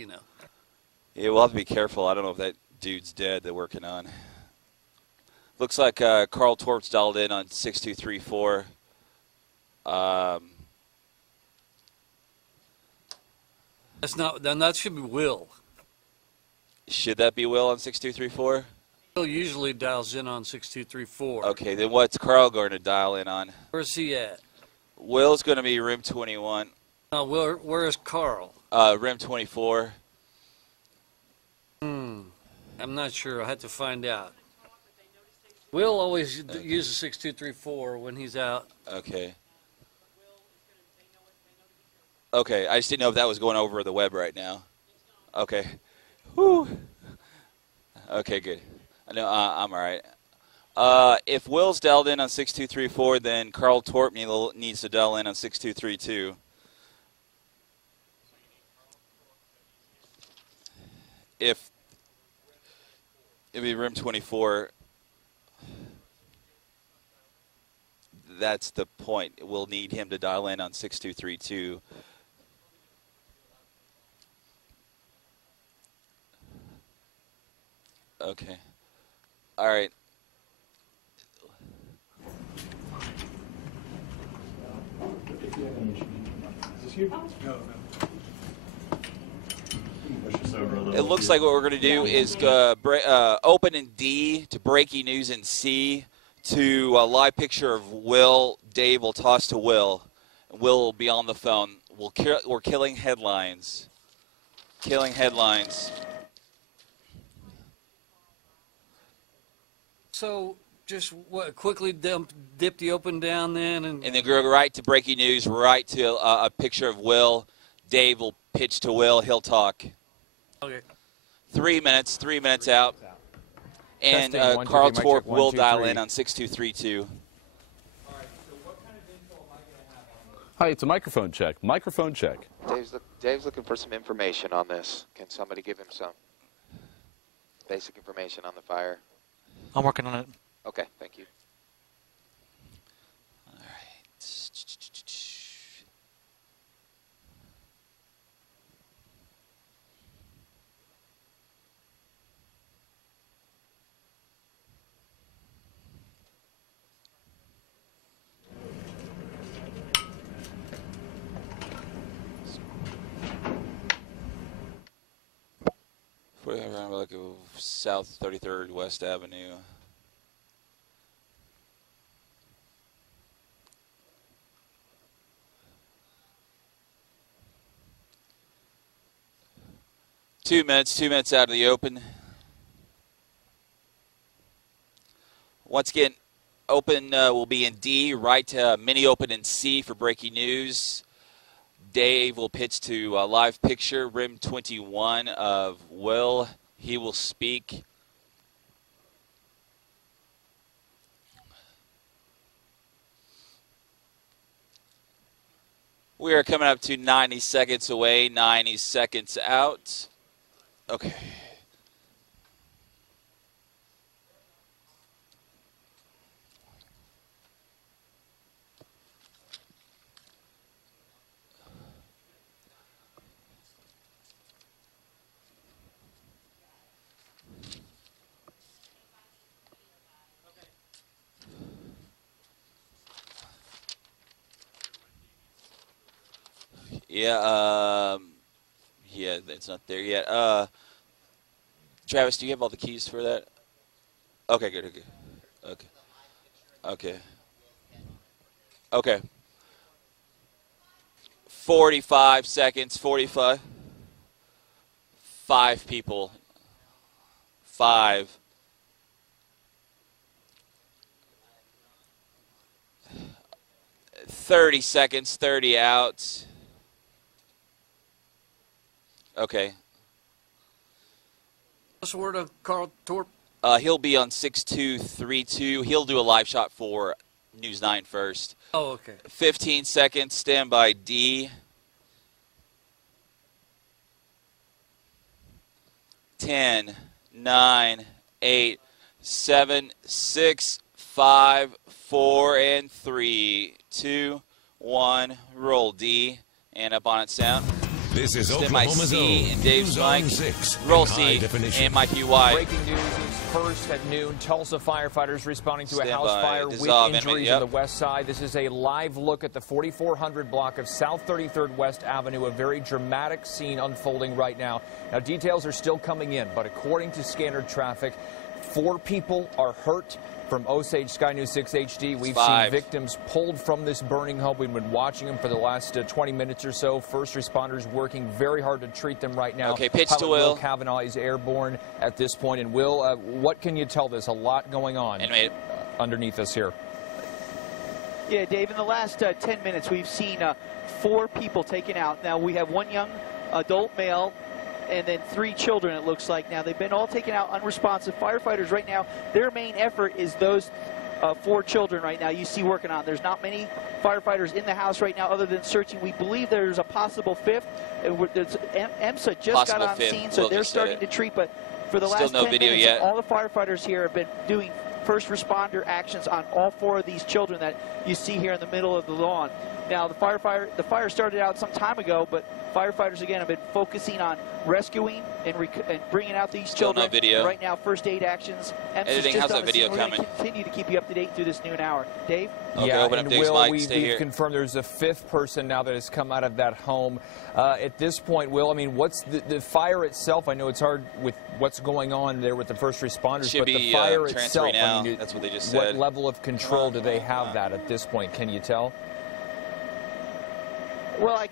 you know. Yeah, we'll have to be careful. I don't know if that dude's dead they're working on. Looks like Carl Torp's dialed in on 6234. That's not. Then that should be Will. Should that be Will on 6234? Will usually dials in on 6234. Okay, then what's Carl going to dial in on? Where's he at? Will's going to be room 21. No, where is Carl? Room 24. I'm not sure. I have to find out. Will always uses 6234 when he's out. Okay. Okay, I just didn't know if that was going over the web right now. Okay. Whew. Okay, good. I know I'm all right. If Will's dialed in on 6234, then Carl Torp needs to dial in on 6232. If it'd be room 24, that's the point. We'll need him to dial in on 6232. Okay. All right. Is this you? No. It looks like what we're going to do is open in D to breaking news in C to a live picture of Will. Dave will toss to Will. Will will be on the phone. We're killing headlines. Killing headlines. So just quickly dip the open down then, and then go right to breaking news, right to a picture of Will. Dave will pitch to Will. He'll talk. Okay. 3 minutes out. And Carl Torp will dial in on 6232. All right, so what kind of info am I going to have on this? Hi, it's a microphone check. Microphone check. Dave's looking for some information on this. Can somebody give him some basic information on the fire? I'm working on it. Okay, thank you. All right. Around like South 33rd West Avenue. Two minutes out of the open. Once again, open will be in D, right mini open in C for breaking news. Dave will pitch to a live picture, rim 21 of Will. He will speak. We are coming up to 90 seconds away, 90 seconds out. Okay. Yeah, yeah, it's not there yet. Travis, do you have all the keys for that? Okay, good, okay. Okay. Okay. 45 seconds, 45. 5 people. 5. $30 seconds, 30 out. Okay. What's the word of Carl Torp? He'll be on 6232. He'll do a live shot for News 9 first. Oh, okay. 15 seconds, standby D. 10, 9, 8, 7, 6, 5, 4, and 3, 2, 1. Roll D. And up on its sound. This is Stand-by Oklahoma C Zone. and Dave's News on mic. 6 Roll in high C definition. and Mike UY. Breaking news is first at noon. Tulsa firefighters responding to a Stand house by. fire with Dissolve injuries enemy, on the west side. This is a live look at the 4400 block of South 33rd West Avenue. A very dramatic scene unfolding right now. Now, details are still coming in, but according to scanned traffic, 4 people are hurt. From Osage Sky News 6 HD, we've seen victims pulled from this burning home. We've been watching them for the last 20 minutes or so. First responders working very hard to treat them right now. Okay, pitch Pilot to Will. Kavanaugh is airborne at this point. And Will, what can you tell us? A lot going on underneath us here. Yeah, Dave, in the last 10 minutes, we've seen 4 people taken out. Now, we have 1 young adult male and then 3 children, it looks like. Now, they've been all taken out unresponsive. Firefighters right now, their main effort is those 4 children right now you see working on. There's not many firefighters in the house right now other than searching. We believe there's a possible 5th. EMSA just got on scene, so they're starting to treat. But for the last 10 minutes, all the firefighters here have been doing first responder actions on all 4 of these children that you see here in the middle of the lawn. Now, the fire started out some time ago, but firefighters, again, have been focusing on rescuing and bringing out these children. No video. Right now, first aid actions. Editing, how's that video coming? We're going to continue to keep you up to date through this noon hour. Dave? Okay, yeah, open up and Dave's Will, mic. Stay we've here. confirmed there's a 5th person now that has come out of that home. At this point, Will, I mean, what's the fire itself? I know it's hard with what's going on there with the first responders, but the fire itself, now. I mean, that's what they just what said. level of control do they have that at this point? Can you tell? Well, I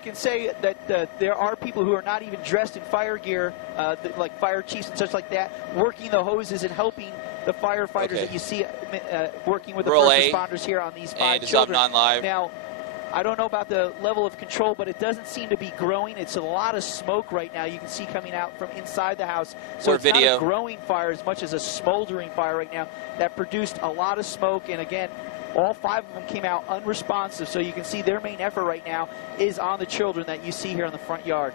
can say that there are people who are not even dressed in fire gear, like fire chiefs and such like that, working the hoses and helping the firefighters that you see working with the first responders here on these 5 children. Now, I don't know about the level of control, but it doesn't seem to be growing. It's a lot of smoke right now you can see coming out from inside the house. So it's not a growing fire as much as a smoldering fire right now that produced a lot of smoke. And again, all 5 of them came out unresponsive, so you can see their main effort right now is on the children that you see here in the front yard.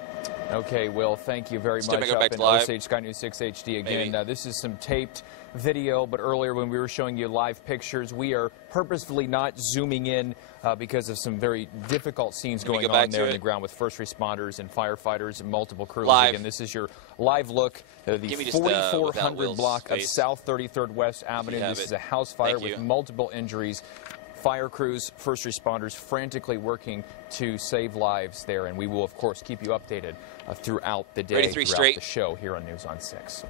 Okay, Will, thank you very much. Up in Osage Sky News 6 HD again. This is some taped video, but earlier when we were showing you live pictures, we are purposefully not zooming in because of some very difficult scenes going on there on the ground with first responders and firefighters and multiple crews. Again, this is your live look, the 4400 block of South 33rd West Avenue. This is a house fire with multiple injuries. Fire crews, first responders frantically working to save lives there, and we will, of course, keep you updated throughout the day, throughout the show here on News on 6.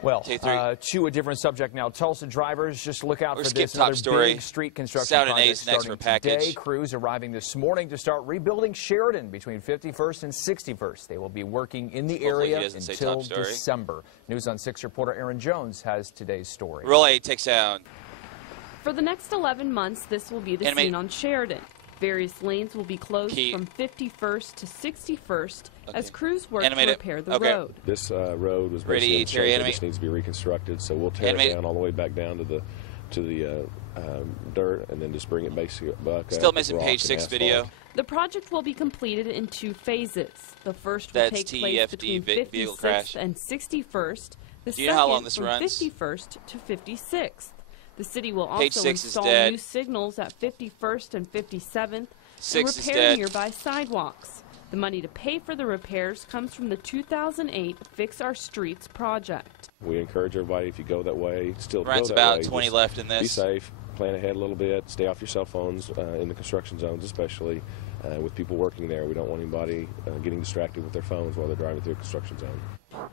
Well, to a different subject now. Tulsa drivers, just look out for this. Another big street construction project starting today. Crews arriving this morning to start rebuilding Sheridan between 51st and 61st. They will be working in the area until December. News on 6 reporter Aaron Jones has today's story. Roll 8, take sound. For the next 11 months, this will be the scene on Sheridan. Various lanes will be closed from 51st to 61st as crews work to repair the road. This road was basically just needs to be reconstructed, so we'll tear it down all the way back down to the dirt and then just bring it basically back. Still missing page 6 video. The project will be completed in 2 phases. The first will take place between 56th and 61st. The second from 51st to 56th. The city will also install new signals at 51st and 57th and repair nearby sidewalks. The money to pay for the repairs comes from the 2008 Fix Our Streets project. We encourage everybody, if you go that way, still go that about way. 20 left in this. Be safe, plan ahead a little bit, stay off your cell phones in the construction zones, especially with people working there. We don't want anybody getting distracted with their phones while they're driving through a construction zone.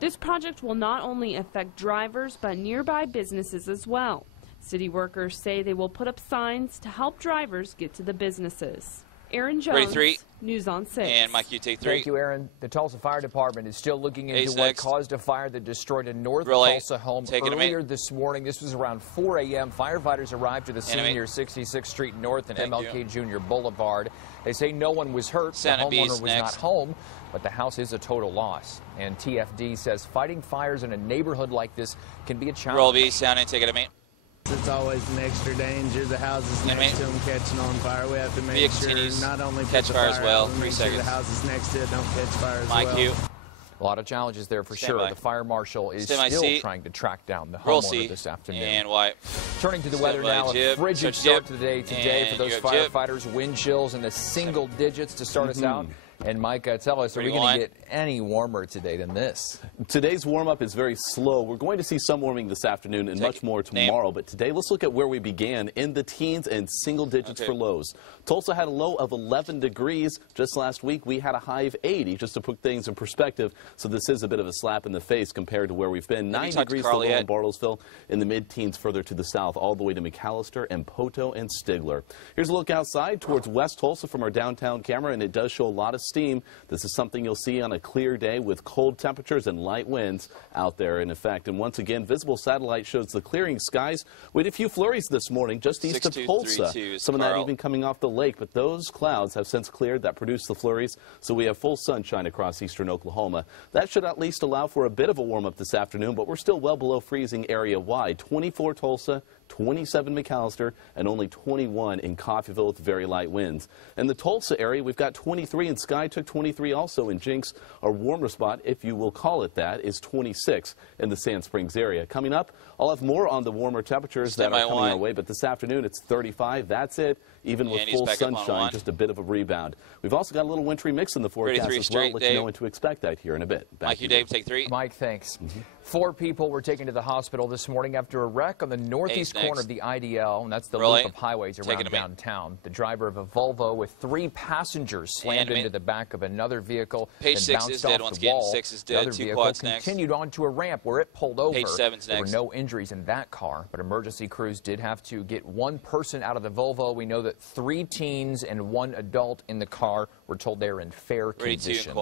This project will not only affect drivers, but nearby businesses as well. City workers say they will put up signs to help drivers get to the businesses. Aaron Jones, News on 6. And Mike, you take 3. Thank you, Aaron. The Tulsa Fire Department is still looking into what caused a fire that destroyed a North Tulsa home earlier this morning. This was around 4 a.m. Firefighters arrived to the scene near 66th Street North and MLK Jr. Boulevard. They say no one was hurt. The homeowner was not home, but the house is a total loss. And TFD says fighting fires in a neighborhood like this can be a challenge. Roll B, sound in, take it to me. It's always an extra danger. The houses next to them catching on fire. We have to make sure not only catch fire as well. 3 seconds. Sure the houses next to it don't catch fire as well. Mike, you. A lot of challenges there for sure. The fire marshal is still trying to track down the homeowner this afternoon. And white. Turning to the weather now, a frigid start to the day today for those firefighters. Wind chills in the single digits to start us out. And Mike, tell us, are we going to get any warmer today than this? Today's warm-up is very slow. We're going to see some warming this afternoon and much more tomorrow. But today, let's look at where we began, in the teens and single digits for lows. Tulsa had a low of 11 degrees. Just last week, we had a high of 80, just to put things in perspective. So this is a bit of a slap in the face compared to where we've been. 9 degrees for low in Bartlesville, in the mid-teens further to the south, all the way to McAllister and Poto and Stigler. Here's a look outside towards West Tulsa from our downtown camera, and it does show a lot of steam. This is something you'll see on a clear day with cold temperatures and light winds out there in effect. And once again, visible satellite shows the clearing skies. We had a few flurries this morning just east of Tulsa. Some of that even coming off the lake, but those clouds have since cleared. That produced the flurries, so we have full sunshine across eastern Oklahoma. That should at least allow for a bit of a warm-up this afternoon, but we're still well below freezing area-wide. 24 Tulsa, 27 McAllister, and only 21 in Coffeyville with very light winds. In the Tulsa area, we've got 23, and Sky took 23 also in Jinx. Our warmer spot, if you will call it that, is 26 in the Sand Springs area. Coming up, I'll have more on the warmer temperatures that are coming our way, but this afternoon it's 35. That's it. Even with full sunshine, just a bit of a rebound. We've also got a little wintry mix in the forecast as well. I'll let you know when to expect that here in a bit. Mike, you, Dave, take 3. Mike, thanks. 4 people were taken to the hospital this morning after a wreck on the northeast corner of the IDL, and that's the loop of highways around downtown. The driver of a Volvo with 3 passengers slammed into the back of another vehicle. Page 6 is dead. Once again, 6 is dead. 2 quads next. Continued onto a ramp where it pulled over. Page 7's next. There were no injuries in that car, but emergency crews did have to get 1 person out of the Volvo. We know that 3 teens and 1 adult in the car were told they're in fair condition.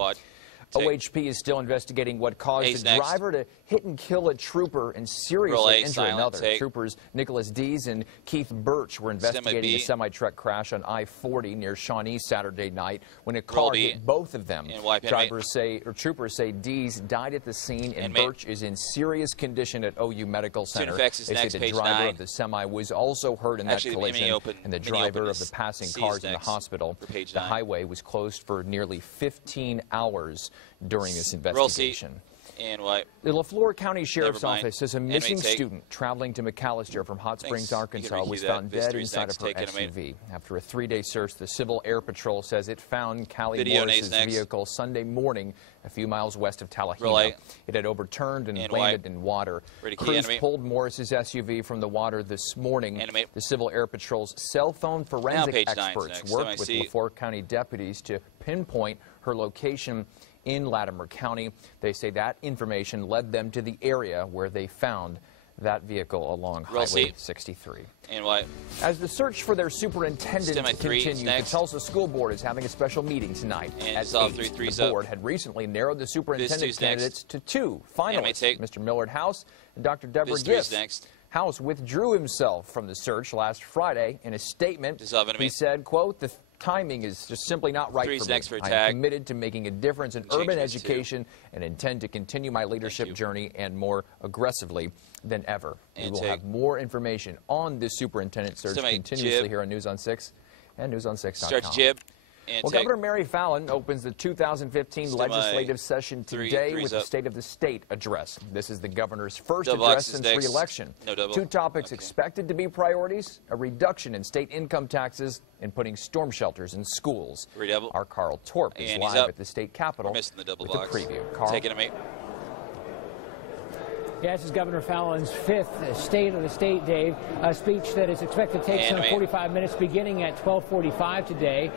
OHP is still investigating what caused the driver to hit and kill a trooper and seriously injure another. Troopers Nicholas Dees and Keith Birch were investigating a semi-truck crash on I-40 near Shawnee Saturday night when a car hit both of them. Troopers say Dees died at the scene and Birch is in serious condition at OU Medical Center. They say the driver of the semi was also hurt in that collision, and the driver of the passing cars in the hospital. The highway was closed for nearly 15 hours during this investigation. The LaFleur County Sheriff's Office says a missing student traveling to McAllister from Hot Springs, Arkansas was found dead inside of her SUV. After a 3-day search, the Civil Air Patrol says it found Callie Morris's vehicle Sunday morning a few miles west of Talahena. It had overturned and landed in water. Crews pulled Morris's SUV from the water this morning. The Civil Air Patrol's cell phone forensic experts worked with LaFleur County deputies to pinpoint her location in Latimer County. They say that information led them to the area where they found that vehicle along Highway 63. As the search for their superintendent continues, the Tulsa School Board is having a special meeting tonight at 8. The board had recently narrowed the superintendent candidates to 2 finalists, Mr. Millard House and Dr. Deborah Gibbs. House withdrew himself from the search last Friday. In a statement, he said, quote, "The timing is just simply not right for me. I am committed to making a difference in urban education and intend to continue my leadership journey and more aggressively than ever." We will have more information on this superintendent search continuously here on News on 6 and newson6.com. Well, Governor Mary Fallin opens the 2015 legislative session today with the State of the State address. This is the governor's first address since re-election. 2 topics expected to be priorities: a reduction in state income taxes and putting storm shelters in schools. Our Carl Torp is live at the state capitol with the preview. Carl. Take it to me. Yeah, this is Governor Fallon's 5th State of the State, Dave, a speech that is expected to take some 45 minutes beginning at 12:45 today.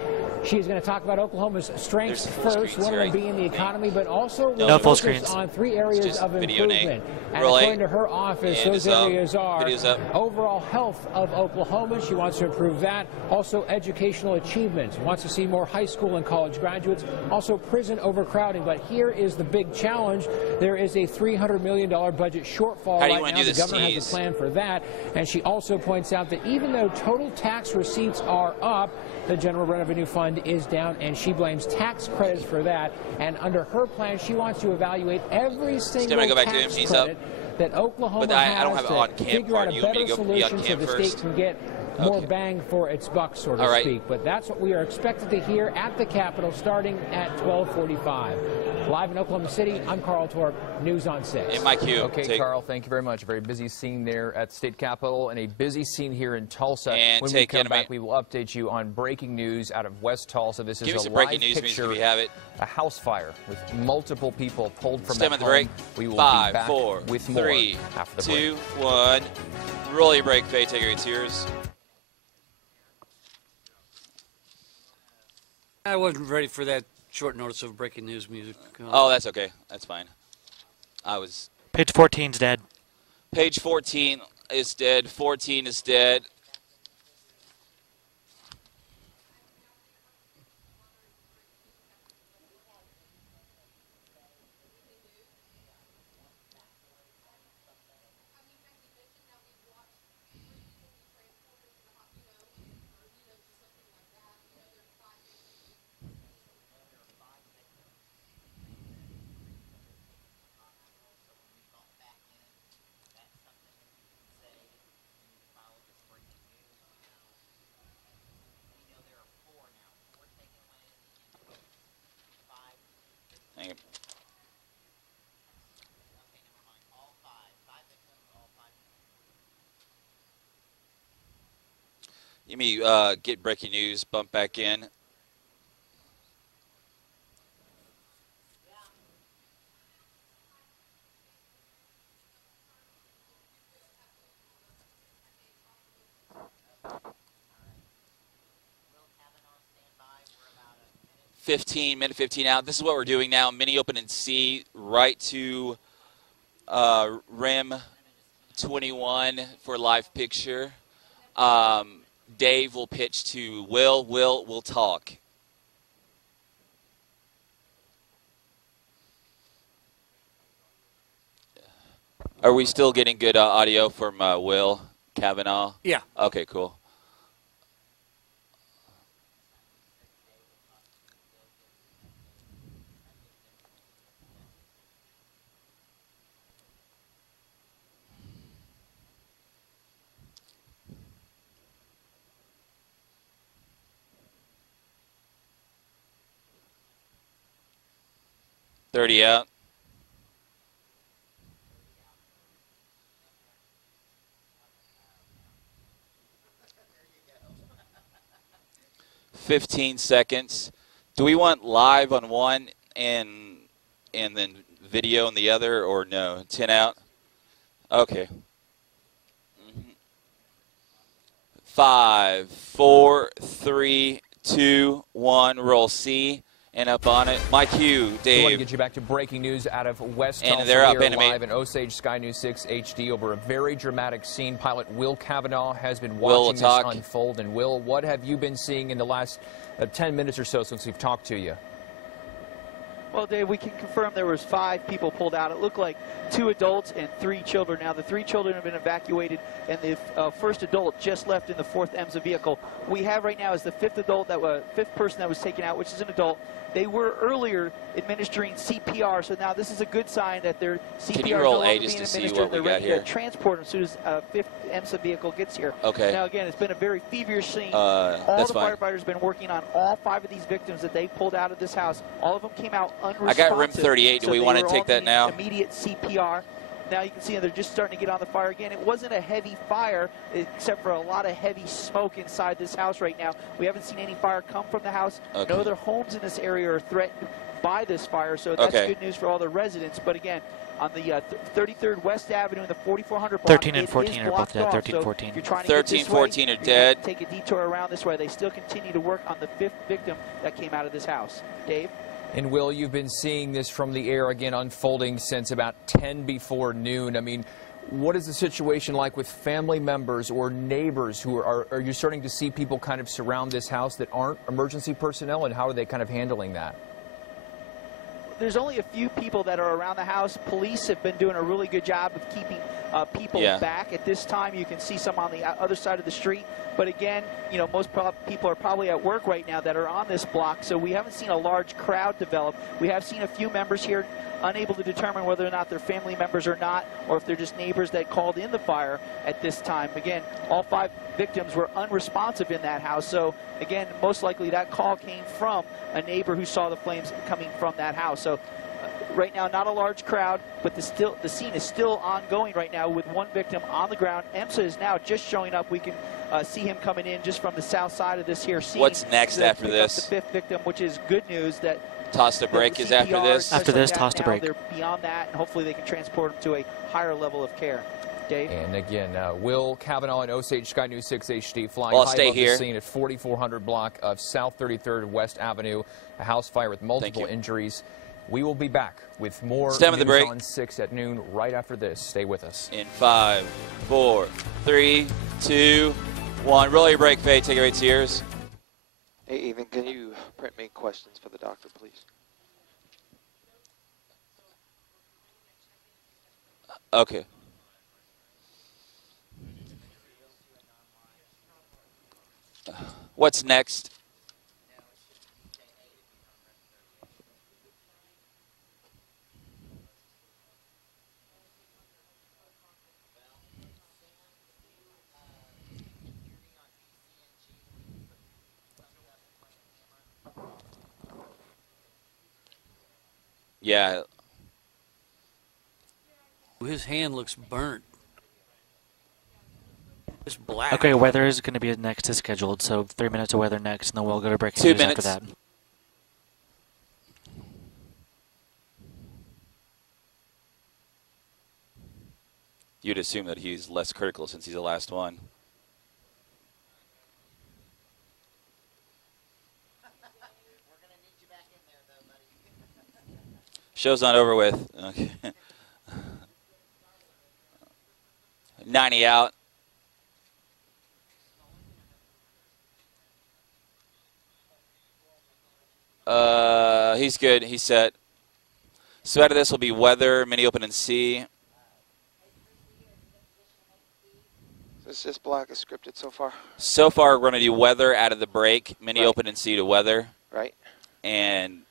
She's going to talk about Oklahoma's strengths first, one of them being the economy, but also focus on 3 areas of improvement. And according to her office, those areas are overall health of Oklahoma. She wants to improve that. Also, educational achievement. Wants to see more high school and college graduates. Also, prison overcrowding. But here is the big challenge. There is a $300 million budget shortfall right now. The governor has a plan for that. And she also points out that even though total tax receipts are up, the General Revenue Fund is down, and she blames tax credits for that. And under her plan, she wants to evaluate every single tax credit that Oklahoma has to figure out a better solution so the state can get more bang for its buck, so to speak. But that's what we are expected to hear at the Capitol starting at 12:45. Live in Oklahoma City, I'm Carl Torp, News on 6. In my queue. Okay, Carl, thank you very much. A very busy scene there at the State Capitol and a busy scene here in Tulsa. And when we come back, we will update you on breaking news out of West Tulsa. This is a live breaking news picture, music if you have it. A house fire with multiple people pulled from Stem that of the home. break. We will 5, be back 4, with 3, more after the 2, break. 1. Roll your break, Faye. Take it's yours. I wasn't ready for that short notice of breaking news music. Oh, that's okay. That's fine. I was. Page 14's dead. Page 14 is dead. 14 is dead. Let me get breaking news, bump back in. Minute 15 out. This is what we're doing now. Mini open and C right to rim 21 for live picture. Dave will pitch to Will. Will will talk. Are we still getting good audio from Will Kavanaugh? Yeah. Okay, cool. $30 out. $15 seconds. Do we want live on one and then video on the other, or no? 10 out. Okay. 5, 4, 3, 2, 1. Roll C. And up on it, my cue, Dave. We want to get you back to breaking news out of West Tulsa. And they're up here live in Osage Sky News 6 HD over a very dramatic scene. Pilot Will Kavanaugh has been watching this unfold. And Will, what have you been seeing in the last 10 minutes or so since we've talked to you? Well, Dave, we can confirm there was 5 people pulled out. It looked like 2 adults and 3 children. Now, the 3 children have been evacuated, and the first adult just left in the 4th EMSA vehicle. We have right now is the 5th person that was taken out, which is an adult. They were earlier administering CPR, so now this is a good sign that their CPR Can you is roll no longer A being just to see administered. what we They're got ready here? to transport them as soon as 5th EMSA vehicle gets here. Okay. Now, again, it's been a very feverish scene. That's fine. Firefighters have been working on all 5 of these victims that they pulled out of this house. All of them came out unresponsive. I got rim 38. Do we want to take that now? Immediate CPR. Now you can see they're just starting to get on the fire again. It wasn't a heavy fire, except for a lot of heavy smoke inside this house right now. We haven't seen any fire come from the house. Okay. No other homes in this area are threatened by this fire, so that's good news for all the residents. But again, on the 33rd West Avenue and the 4400 block, 13 and 14 are both dead. 13 and 14. If you're trying to 13, 14 are dead. Take a detour around this way. They still continue to work on the 5th victim that came out of this house. Dave? And Will, you've been seeing this from the air again unfolding since about 10 before noon. I mean, what is the situation like with family members or neighbors who are you starting to see people kind of surround this house that aren't emergency personnel, and how are they kind of handling that? There's only a few people that are around the house. Police have been doing a really good job of keeping people back at this time. You can see some on the other side of the street. But again, you know, most people are probably at work right now that are on this block, so we haven't seen a large crowd develop. We have seen a few members here unable to determine whether or not they're family members or not, or if they're just neighbors that called in the fire at this time. Again, all 5 victims were unresponsive in that house, so again, most likely that call came from a neighbor who saw the flames coming from that house. So right now, not a large crowd, but the scene is still ongoing right now with 1 victim on the ground. EMSA is now just showing up. We can see him coming in just from the south side of this here scene. What's next after this? The 5th victim, which is good news that toss to break is after this. After this, toss to break. They're beyond that, and hopefully they can transport him to a higher level of care. Dave? And again, Will Cavanaugh and Osage Sky News 6 HD flying I'll high stay above here. the scene at 4400 block of South 33rd West Avenue. A house fire with multiple injuries. We will be back with more Stem of the break on 6 at noon right after this. Stay with us. In 5, 4, 3, 2, 1. Roll your break, Faye. Take your 8 sears. Hey, Ethan, can you print me questions for the doctor, please? Okay. What's next? Yeah. His hand looks burnt. It's black. Okay, weather is going to be next as scheduled, so 3 minutes of weather next, and then we'll go to breaking 2 news minutes. after that. You'd assume that he's less critical since he's the last one. Show's not over with. Okay. 90 out. He's good. He's set. So out of this will be weather, mini open and C. Is this block is scripted so far? So far, we're going to do weather out of the break, mini open and C to weather. Right. And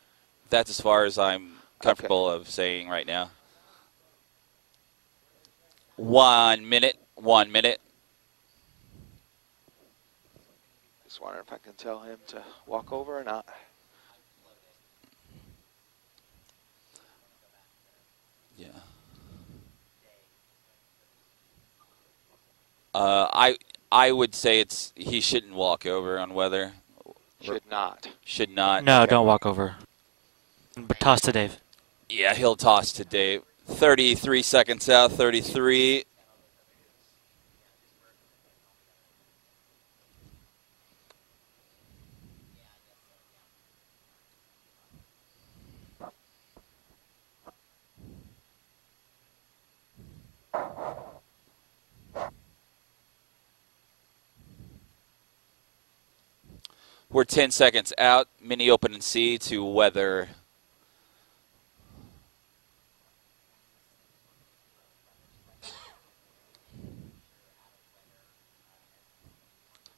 that's as far as I'm comfortable of saying right now. 1 minute. 1 minute. Just wondering if I can tell him to walk over or not. Yeah. I would say he shouldn't walk over on weather. Should not. Should not. No, don't walk over. But toss to Dave. Yeah, he'll toss to Dave. 33 seconds out, 33. We're 10 seconds out. Mini open and C to weather.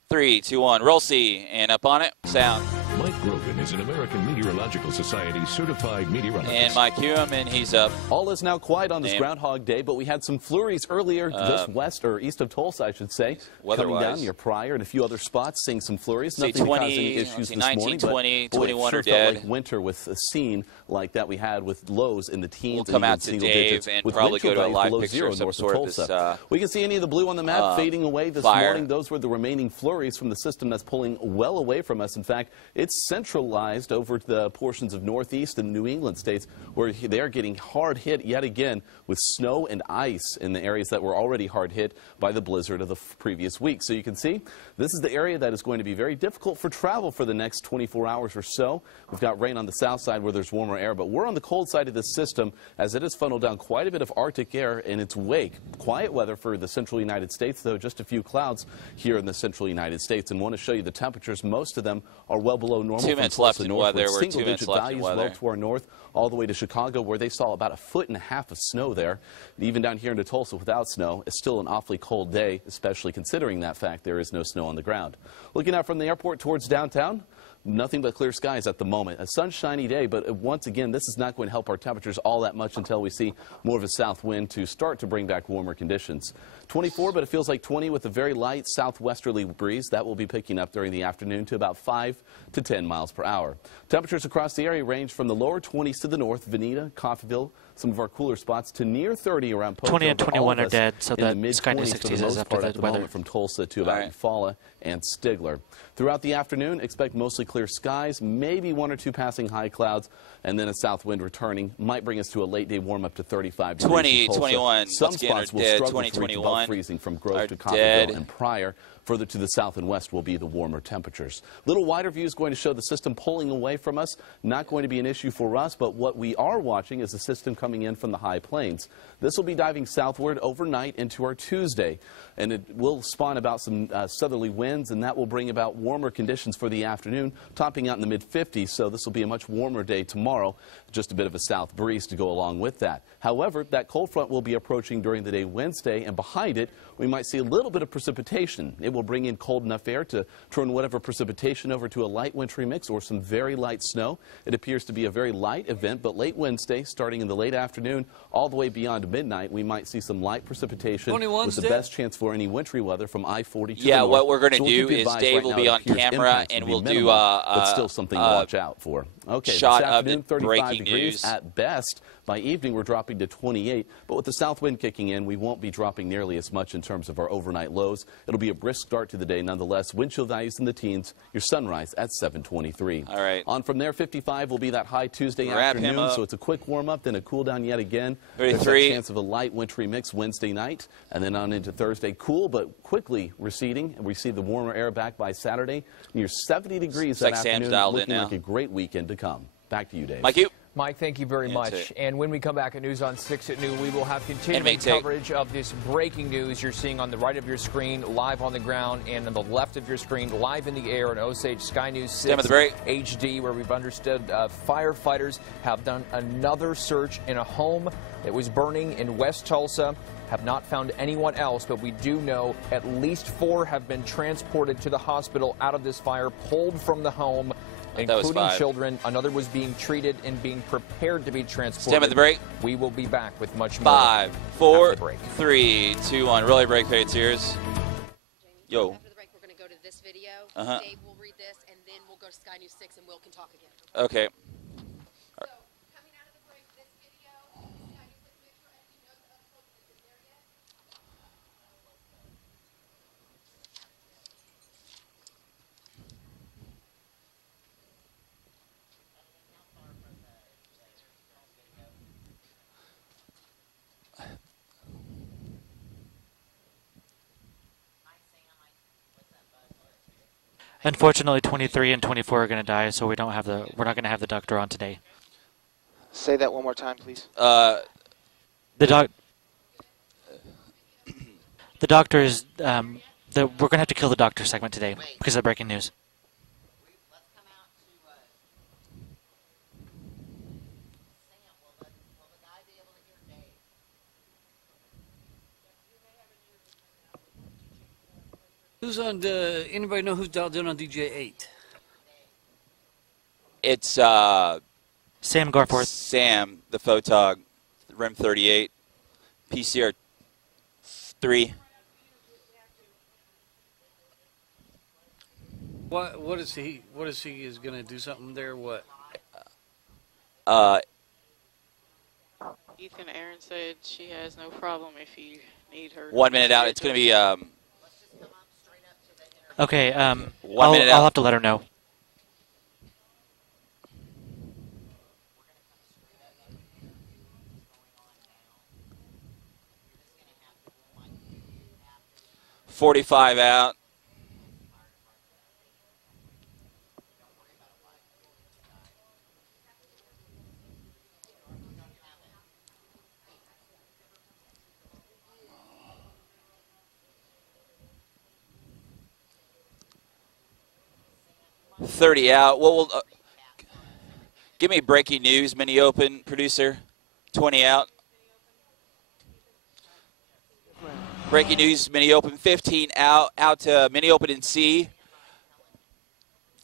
Three, two, one. Roll C and up on it. Sound. Mike Grogan is an American Meteorological Society certified meteorologist. And Mike Hume, and he's up. All is now quiet on this Groundhog Day, but we had some flurries earlier, just west or east of Tulsa, I should say. Coming down near Pryor and a few other spots, seeing some flurries. Nothing to cause any issues this 19, morning, 20, but 21 sure are dead. Felt like winter with a scene like that we had with lows in the teens. We'll come and out to single Dave digits, and with probably wind go to a chill live below picture zero of some north sort of of Tulsa. this, we can see any of the blue on the map fading away this morning. Those were the remaining flurries from the system that's pulling well away from us. In fact, it's centralized over the portions of northeast and New England states where they are getting hard hit yet again with snow and ice in the areas that were already hard hit by the blizzard of the previous week. So you can see this is the area that is going to be very difficult for travel for the next 24 hours or so. We've got rain on the south side where there's warmer air, but we're on the cold side of this system as it has funneled down quite a bit of Arctic air in its wake. Quiet weather for the central United States, though, just a few clouds here in the central United States. And want to show you the temperatures. Most of them are well below normal. 2 minutes left in weather. We're 2 minutes left in values weather. Low to our north, all the way to Chicago, where they saw about 1.5 feet of snow there. Even down here into Tulsa without snow, it's still an awfully cold day, especially considering that fact there is no snow on the ground. Looking out from the airport towards downtown, nothing but clear skies at the moment. A sunshiny day, but once again, this is not going to help our temperatures all that much until we see more of a south wind to start to bring back warmer conditions. 24, but it feels like 20 with a very light southwesterly breeze. That will be picking up during the afternoon to about 5 to 10 miles per hour. Temperatures across the area range from the lower 20s to the north, Veneta, Coffeyville, some of our cooler spots, to near 30 around Poco. 20 and 21 are dead, so that Sky News 60s is after the weather. From Tulsa to about Eufaula and Stigler. Throughout the afternoon, expect mostly clear skies, maybe 1 or 2 passing high clouds, and then a south wind returning might bring us to a late day warm up to 35 degrees. 20, 21. Some spots will struggle 20, to reach 21 above freezing from Grove to Coffeyville and Pryor. Further to the south and west will be the warmer temperatures. Little wider view is going to show the system pulling away from us. Not going to be an issue for us, but what we are watching is the system coming in from the high plains. This will be diving southward overnight into our Tuesday, and it will spawn about some southerly winds, and that will bring about warmer conditions for the afternoon, topping out in the mid-50s, so this will be a much warmer day tomorrow. Just a bit of a south breeze to go along with that. However, that cold front will be approaching during the day Wednesday, and behind it, we might see a little bit of precipitation. It will bring in cold enough air to turn whatever precipitation over to a light wintry mix or some very light snow. It appears to be a very light event, but late Wednesday, starting in the late afternoon, all the way beyond midnight, we might see some light precipitation with the best chance for any wintry weather from I-40 to the north. What we're going to do is Dave will be on camera and we'll do but still something to watch out for. Okay, shot this afternoon, of the 35 breaking degrees news. at best. By evening, we're dropping to 28, but with the south wind kicking in, we won't be dropping nearly as much in terms of our overnight lows. It'll be a brisk start to the day nonetheless. Wind chill values in the teens. Your sunrise at 7:23. All right. On from there, 55 will be that high Tuesday afternoon, so it's a quick warm-up, then a cool down yet again. There's a chance of a light wintry mix Wednesday night, and then on into Thursday. Cool, but quickly receding, and we see the warmer air back by Saturday. Near 70 degrees that afternoon, looking like a great weekend to come. Back to you, Dave. Mike, thank you very much. And when we come back at News on 6 at noon, we will have continuing coverage of this breaking news you're seeing on the right of your screen, live on the ground, and on the left of your screen, live in the air on Osage Sky News 6 HD, where we've understood firefighters have done another search in a home that was burning in West Tulsa. Have not found anyone else, but we do know at least 4 have been transported to the hospital out of this fire, pulled from the home, including children. Another was being treated and being prepared to be transported. Stand by the break. We will be back with much more. 5, 4, 3, 2, 1. Relay break, it's yours. Yo. After the break, we're going to go to this video. Dave will read this, and then we'll go to Sky News 6, and Will can talk again. Okay. Unfortunately, 23 and 24 are going to die, so we're not going to have the doctor on today. Say that one more time, please. The doctor is we're going to have to kill the doctor segment today because of the breaking news. Who's on anybody know who's dialed in on DJ8? It's Sam Garforth. Sam, the photog, REM 38, PCR 3. What is he? What is he is going to do something there? What? Ethan Aaron said she has no problem if you need her. 1 minute out. It's going to be. Okay. 1 minute out. I'll have to let her know. .45 out. .30 out. Well, Give me breaking news, mini open, producer. 20 out. Breaking news, mini open, 15 out to mini open in C.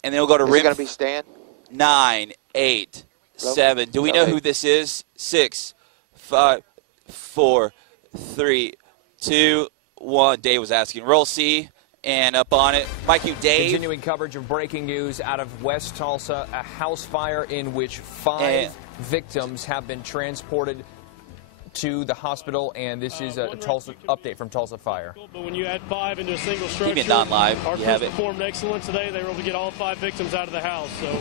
And then we'll go to rim. Is it going to be Stan? 9, 8, 7. Do we know who this is? 6, 5, 4, 3, 2, 1. Dave was asking. Roll C. And up on it, Mike, you, Dave. Continuing coverage of breaking news out of West Tulsa, a house fire in which 5 victims have been transported to the hospital, and this is a Tulsa update from Tulsa Fire. But when you add 5 into a single structure, non-live. Our crews performed excellent today. They were able to get all 5 victims out of the house. So,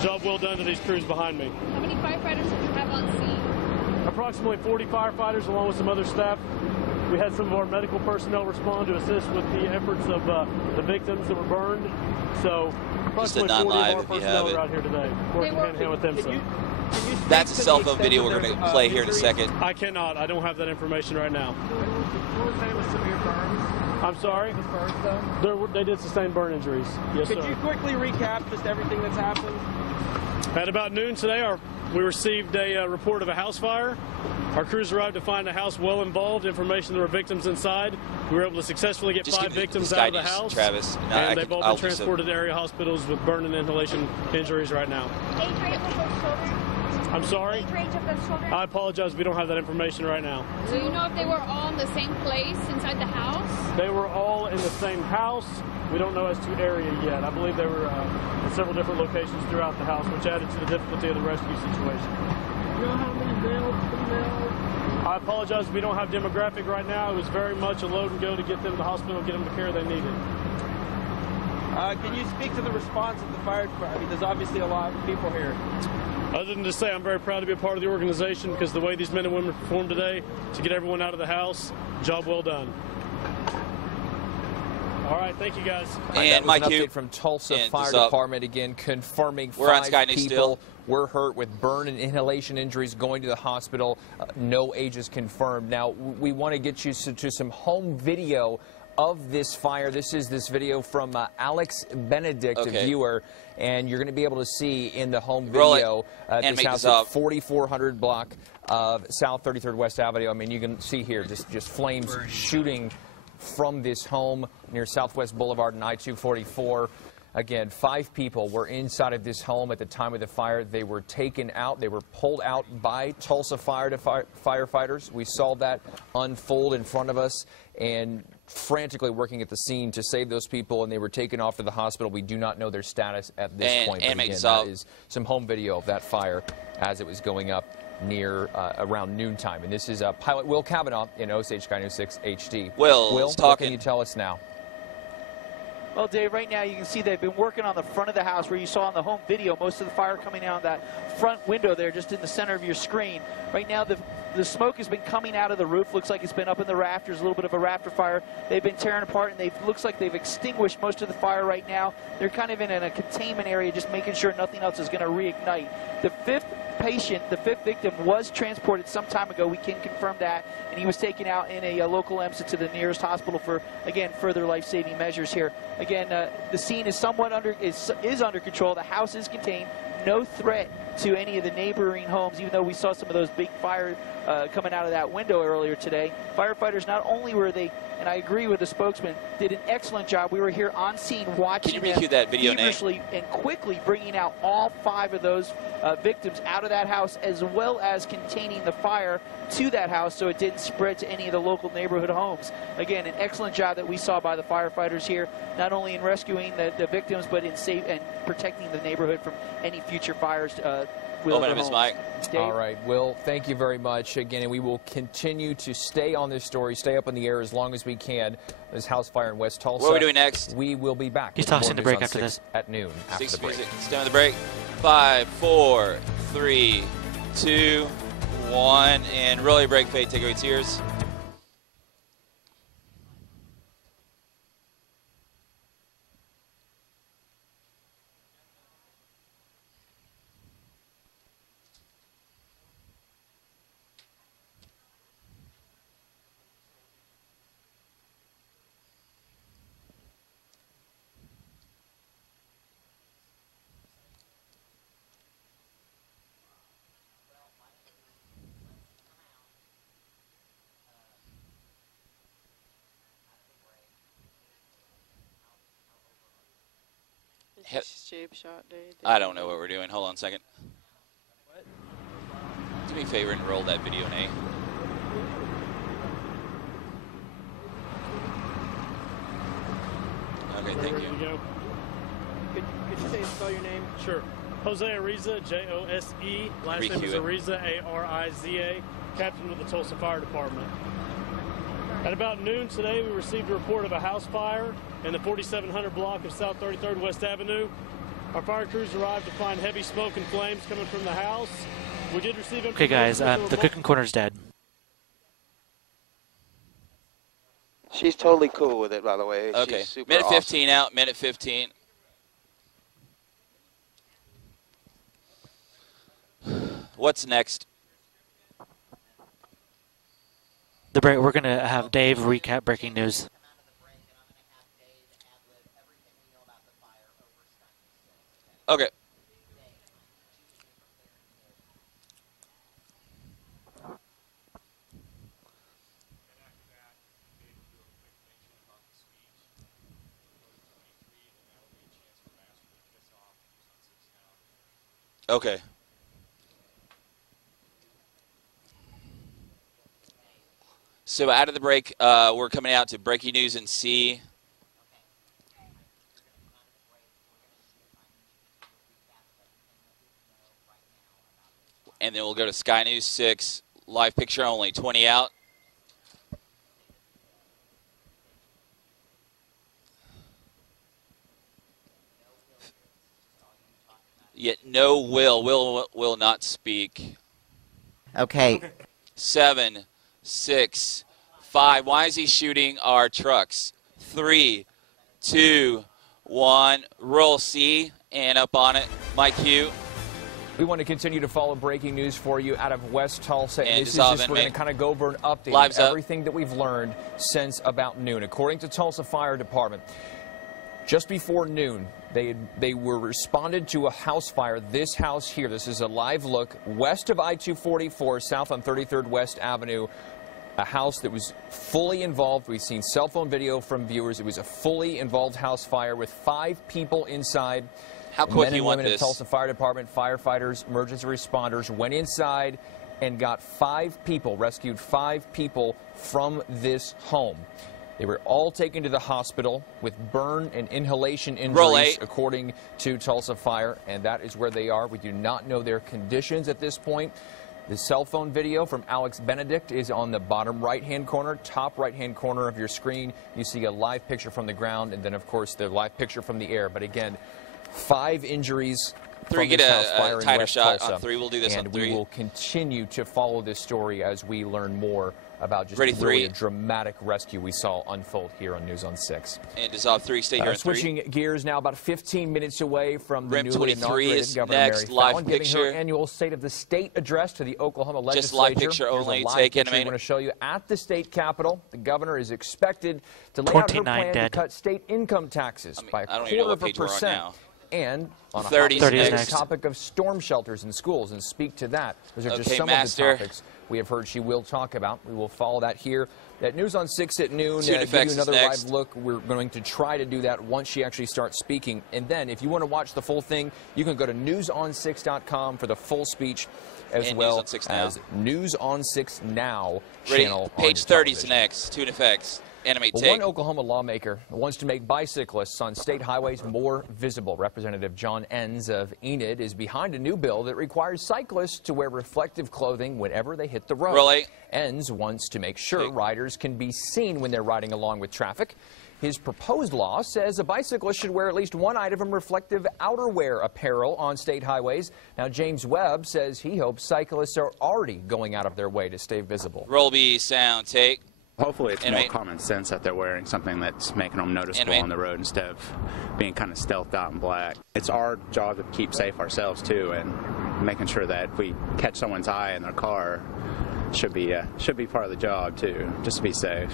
job well done to these crews behind me. How many firefighters did you have on scene? Approximately 40 firefighters, along with some other staff. We had some of our medical personnel respond to assist with the efforts of the victims that were burned. So, approximately 40 of our personnel are out here today, working hand-in-hand with them. That's a cell phone video we're going to play here in a second. I cannot. I don't have that information right now. I'm sorry? They did sustain burn injuries. Yes, sir. Could you quickly recap just everything that's happened? At about noon today, we received a report of a house fire. Our crews arrived to find the house well involved. Information there were victims inside. We were able to successfully get 5 victims out of the house. Travis. No, and they've all been transported to area hospitals with burn and inhalation injuries right now. Age range of those children? I'm sorry? Age range of those children? I apologize. We don't have that information right now. So you know if they were all in the same place inside the house? They were all in the same house. We don't know as to area yet. I believe they were in several different locations throughout the house, which added to the difficulty of the rescue situation. You know how many males, females? I apologize. We don't have demographic right now. It was very much a load and go to get them to the hospital and get them the care they needed. Can you speak to the response of the fire department? I mean, there's obviously a lot of people here. Other than to say I'm very proud to be a part of the organization because the way these men and women performed today to get everyone out of the house, job well done. All right, thank you guys. And Mike, an update from Tulsa Fire Department again confirming 5 people were hurt with burn and inhalation injuries going to the hospital. No ages confirmed. Now we want to get you to some home video of this fire. This is this video from Alex Benedict, a viewer, and you're going to be able to see in the home video this house at 4400 block of South 33rd West Avenue. I mean, you can see here just flames shooting from this home near Southwest Boulevard and I-244. Again, 5 people were inside of this home at the time of the fire. They were taken out. They were pulled out by Tulsa firefighters. We saw that unfold in front of us and frantically working at the scene to save those people, and they were taken off to the hospital. We do not know their status at this point. But again, that is some home video of that fire as it was going up near around noontime. And this is Pilot Will Kavanaugh in Osage Sky News 6 HD. Will, what can you tell us now? Well, Dave, right now you can see they've been working on the front of the house where you saw in the home video most of the fire coming out that front window there just in the center of your screen. Right now the smoke has been coming out of the roof. Looks like it's been up in the rafters, a little bit of a rafter fire. They've been tearing apart, and looks like they've extinguished most of the fire right now. They're kind of in a containment area, just making sure nothing else is going to reignite. The 5th patient, the 5th victim, was transported some time ago. We can confirm that, and he was taken out in a local EMSA to the nearest hospital for, again, further life-saving measures here. Again, the scene is somewhat is under control. The house is contained. No threat to any of the neighboring homes, even though we saw some of those big fires coming out of that window earlier today. Firefighters, not only were they, and I agree with the spokesman, did an excellent job. We were here on scene watching them feverishly and quickly bringing out all 5 of those victims out of that house, as well as containing the fire to that house so it didn't spread to any of the local neighborhood homes. Again, an excellent job that we saw by the firefighters here, not only in rescuing the victims, but in and protecting the neighborhood from any future fires. Mike. All right, Will, thank you very much. Again, and we will continue to stay on this story, stay up in the air as long as we can. This house fire in West Tulsa. What are we doing next? We will be back. He's tossing the break after this. At noon. After the break. Stay on the break. 5, 4, 3, 2, 1, and really break fade. Take away tears. Shape shot day. I don't know what we're doing. Hold on a second. What? Do me a favor and roll that video, Nate. Okay, thank you. Could you say spell your name? Sure. Jose Ariza, J-O-S-E. Last name is Ariza, A-R-I-Z-A. Captain with the Tulsa Fire Department. At about noon today, we received a report of a house fire in the 4700 block of South 33rd West Avenue. Our fire crews arrived to find heavy smoke and flames coming from the house. We did receive Okay, guys, the cooking corner's dead. She's totally cool with it, by the way. Okay, She's super minute awesome. 15 out, minute 15. What's next? The break. We're gonna have Dave recap breaking news. Okay. Okay. So out of the break, we're coming out to breaking news in C. And then we'll go to Sky News 6, live picture only, 20 out. Yet no will not speak. Okay. 7, 6, 5. Why is he shooting our trucks? 3, 2, 1. Roll C and up on it. My cue. We want to continue to follow breaking news for you out of West Tulsa. And this is dissolve just, we're going to kind of go over an update Lives of up. everything that we've learned since about noon. According to Tulsa Fire Department, just before noon, they were responded to a house fire. This house here, this is a live look, west of I-244, south on 33rd West Avenue. A house that was fully involved. We've seen cell phone video from viewers. It was a fully involved house fire with 5 people inside. How quick Men you want and women this? at Tulsa Fire Department, firefighters, emergency responders went inside and got 5 people, rescued 5 people from this home. They were all taken to the hospital with burn and inhalation injuries, according to Tulsa Fire, and that is where they are. We do not know their conditions at this point. The cell phone video from Alex Benedict is on the bottom right-hand corner, top right-hand corner of your screen. You see a live picture from the ground, and then, of course, the live picture from the air. But again, 5 injuries. 3, get a tighter shot on 3. We'll do this on 3. And we will continue to follow this story as we learn more about just really a dramatic rescue we saw unfold here on News on 6. And dissolve 3, stay here on 3. Switching gears now, about 15 minutes away from the RIM newly 23 inaugurated is Governor next, Mary live Fallon, picture. giving her annual State of the State address to the Oklahoma legislature. Just live picture Here's only. a live Take picture animated. we're going to show you at the state capitol. The governor is expected to lay out her plan to cut state income taxes by a quarter of a percent. And on a 30 hot topic of storm shelters in schools, and speak to that. Those are just some of the topics we have heard she will talk about. We will follow that here at News on 6 at noon. Give you another live look. We're going to try to do that once she actually starts speaking. And then if you want to watch the full thing, you can go to newson6.com for the full speech, as well as News on 6 Now channel. Page 30 is next. Tune effects. Animate take. One Oklahoma lawmaker wants to make bicyclists on state highways more visible. Representative John Enns of Enid is behind a new bill that requires cyclists to wear reflective clothing whenever they hit the road. Really? Enns wants to make sure riders can be seen when they're riding along with traffic. His proposed law says a bicyclist should wear at least one item of reflective outerwear apparel on state highways. Now, James Webb says he hopes cyclists are already going out of their way to stay visible. Roll B, sound, take. Hopefully it's more common sense that they're wearing something that's making them noticeable on the road instead of being kind of stealthed out in black. It's our job to keep safe ourselves too, and making sure that if we catch someone's eye in their car should be part of the job too, just to be safe.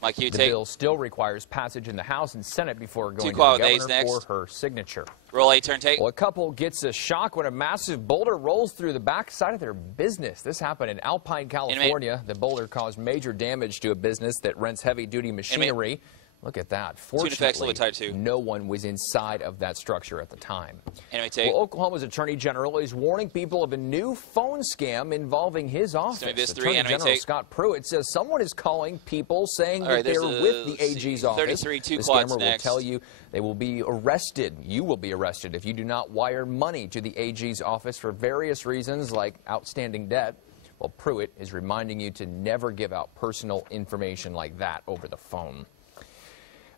Mike, you the take. bill still requires passage in the House and Senate before going to the governor for her signature. Roll A, turn take. Well, a couple gets a shock when a massive boulder rolls through the backside of their business. This happened in Alpine, California. The boulder caused major damage to a business that rents heavy-duty machinery. Look at that. Fortunately, no one was inside of that structure at the time. Anyway, well, Oklahoma's Attorney General is warning people of a new phone scam involving his office. Attorney General Scott Pruitt says someone is calling people saying that they're with the AG's office. The scammer will tell you they will be arrested. You will be arrested if you do not wire money to the AG's office for various reasons like outstanding debt. Well, Pruitt is reminding you to never give out personal information like that over the phone.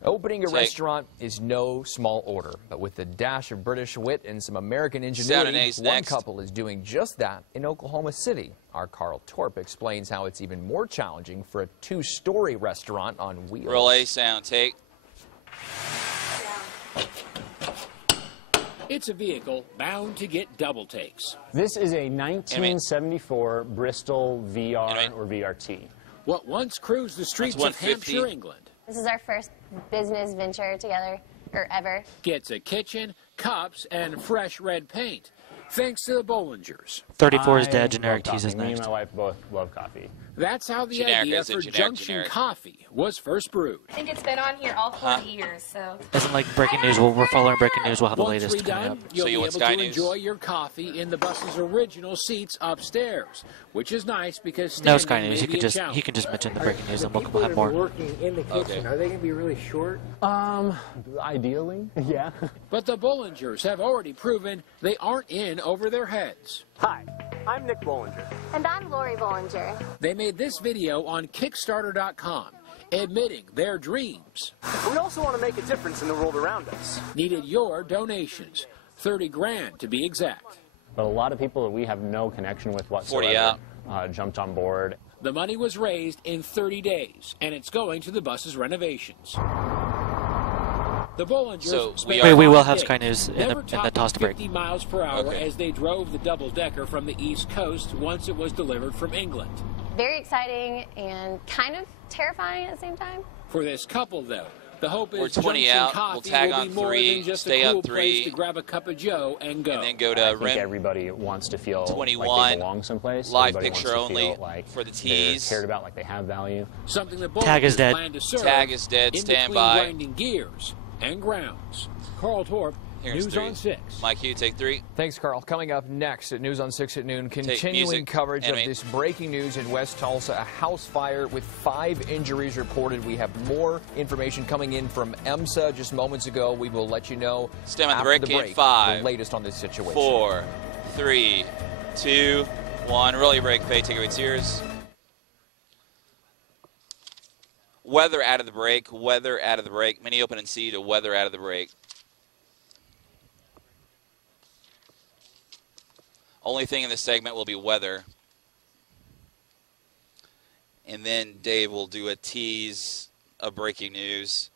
Opening a restaurant is no small order, but with a dash of British wit and some American ingenuity, one couple is doing just that in Oklahoma City. Our Carl Torp explains how it's even more challenging for a two-story restaurant on wheels. Roll A sound, take. It's a vehicle bound to get double takes. This is a 1974 Bristol VR or VRT. What once cruised the streets of Hampshire, England. This is our first business venture together, or ever. Gets a kitchen, cups, and fresh red paint. Thanks to the Bollingers. 34 is dead. Generic teas is next. Me and my wife both love coffee. That's how the idea for Junction Coffee was first brewed. I think it's been on here all 40 years, so. Isn't like breaking news. We're following breaking news. We'll have the latest coming up. You'll be able to enjoy your coffee in the bus's original seats upstairs, which is nice because no Sky News. He can just mention the breaking news, and we'll have more. Working in the kitchen, are they going to be really short? Ideally, yeah. But the Bollingers have already proven they aren't in over their heads. Hi, I'm Nick Bollinger. And I'm Lori Bollinger. They made this video on Kickstarter.com, admitting their dreams. We also want to make a difference in the world around us. Needed your donations, 30 grand to be exact. But a lot of people that we have no connection with whatsoever jumped on board. The money was raised in 30 days, and it's going to the bus's renovations. The Bollingers we will have Sky News in the toss to break. 50 miles per hour as they drove the double-decker from the East Coast once it was delivered from England. Very exciting and kind of terrifying at the same time. For this couple, though, the hope is We're 20 Junction out. Coffee We'll tag will on be more 3, than just stay a cool on 3, place to grab a cup of Joe and go. And then go to I think everybody wants to feel 21, like they belong someplace. live everybody picture wants to only feel like for the tees. Cared about, like they have value. Something that Tag is dead. Tag is dead. Stand by. Grinding gears and grounds. Carl Torp, Here's News 3. on 6. Mike Hugh, take 3. Thanks, Carl. Coming up next at News on 6 at noon, continuing coverage of this breaking news in West Tulsa, a house fire with 5 injuries reported. We have more information coming in from EMSA just moments ago. We will let you know Stand on the after break the in break 5, the latest on this situation. 4, 3, 2, 1. Really break. Pay. Take away tears. Weather out of the break. Weather out of the break. Mini open and C to weather out of the break. Only thing in this segment will be weather. And then Dave will do a tease of breaking news.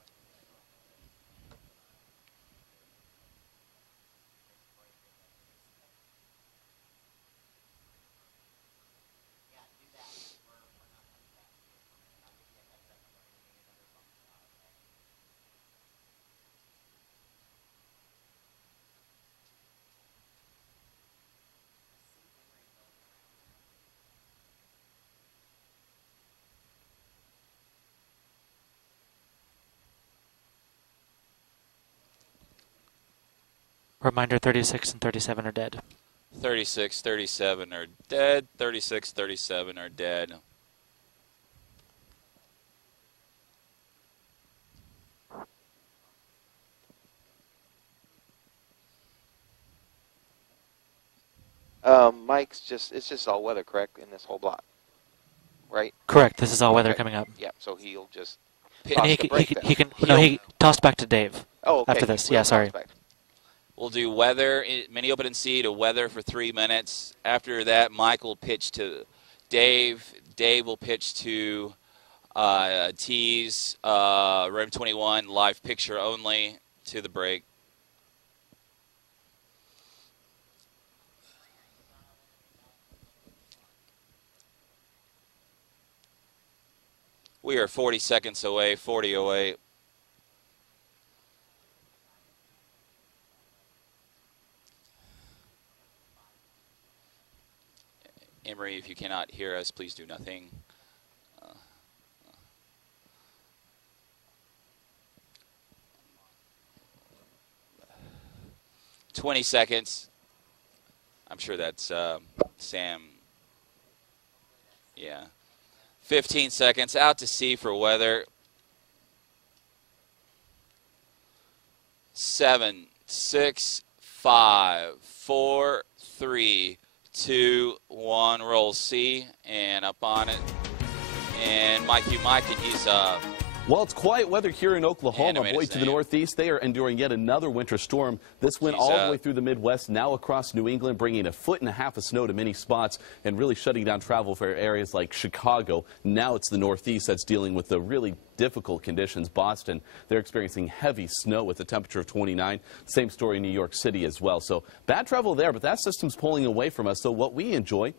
Reminder: 36 and 37 are dead. 36, 37 are dead. 36, 37 are dead. Mike's it's just all weather, correct, in this whole block, right? Correct. This is all weather coming up. Yeah, so he'll just And he tossed back to Dave. Oh, okay. After this, yeah, sorry. We'll do weather, mini open and C to weather for 3 minutes. After that, Mike will pitch to Dave. Dave will pitch to T's, Room 21, live picture only to the break. We are 40 seconds away, 40 away. Emery, if you cannot hear us, please do nothing. 20 seconds. I'm sure that's Sam. Yeah. 15 seconds. Out to sea for weather. 7, 6, 5, 4, 3, 2, 1. Roll C and up on it. And Mike, and he's Well, it's quiet weather here in Oklahoma. Boy, to the northeast, they are enduring yet another winter storm. This went all the way through the Midwest, now across New England, bringing 1.5 feet of snow to many spots and really shutting down travel for areas like Chicago. Now it's the northeast that's dealing with the really difficult conditions. Boston, they're experiencing heavy snow with a temperature of 29. Same story in New York City as well. So bad travel there, but that system's pulling away from us. So what we enjoy,